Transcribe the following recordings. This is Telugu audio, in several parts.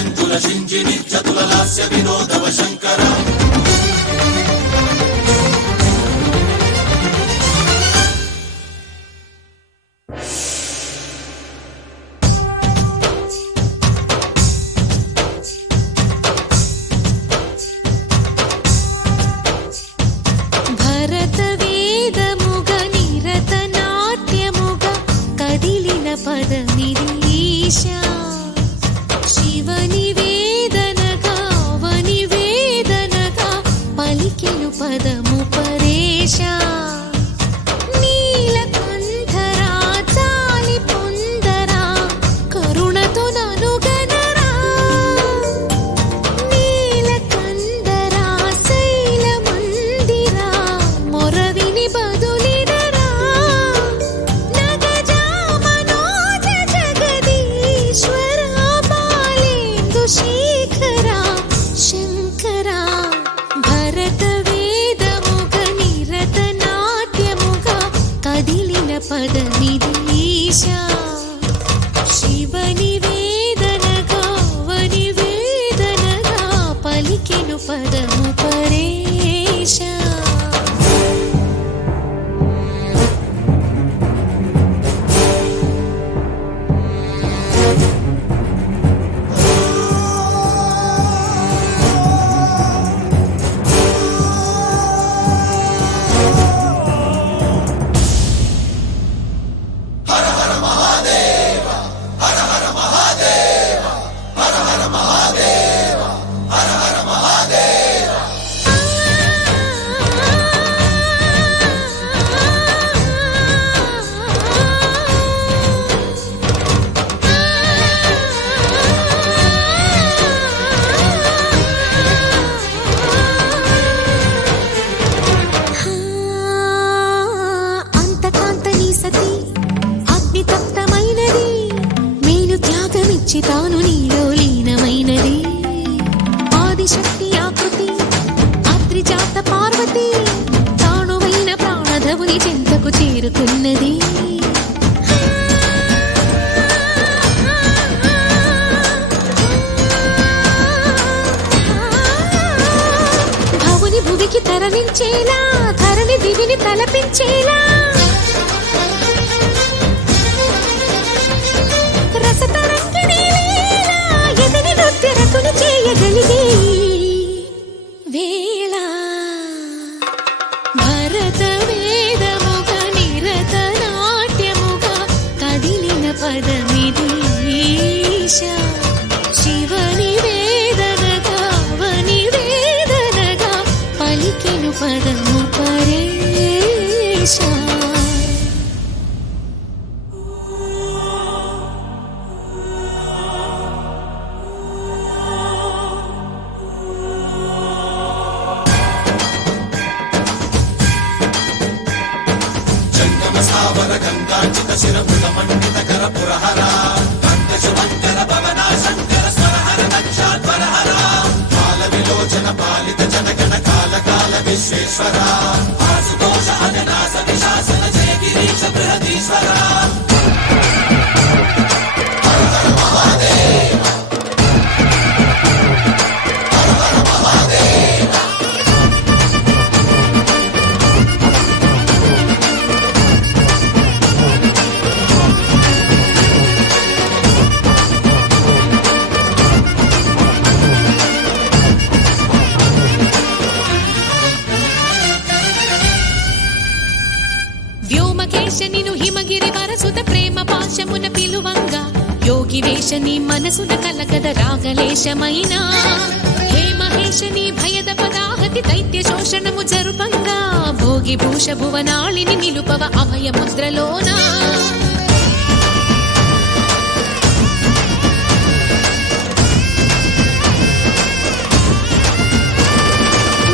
మంజుల శింజిని చతుల లాస్య వినోదవ శంకర తాను నీలో లీనమైనది ఆదిశక్తి ఆకృతి అత్రిజాత పార్వతి తానువైన ప్రాణధవుని చెంతకు చేరుతున్నది భవుని భువికి తరలించేలా ధరణి దివిని తలపించేలా చేయగలిగే వేళ భరత వేదముగ నిరత నాట్యముగా కదిలిన పదమిది శివని వేదనగా వని వేదనగా పలికెను పదము పరేశ సావర గంగాచిత శిరముల మండిత కర పురహర కందశమంకర భవనా శంకర స్వరహర నక్షాధ్వరహర కాల విలోచన పాలిత జనగణ కాల కాల విశ్వేశ్వర ఆశుతోష అజనాశ విశాసన జయ గిరీశ బృహదీశ్వర హర హర మహాదేవ హర హర మహాదేవ నిను హిమగిరి వరసుత ప్రేమ పాశమున పిలువంగా యోగి వేషని మనసున కలగద రాగలేశమైన హే మహేశని భయద పదాహతి దైత్య శోషణము జరుపంగా భోగి భూష భువనాళిని నిలుపవ అభయ ముద్రలోనా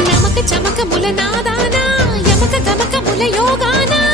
నమక చమక ముల నాదానా యమక గమక ముల యోగానా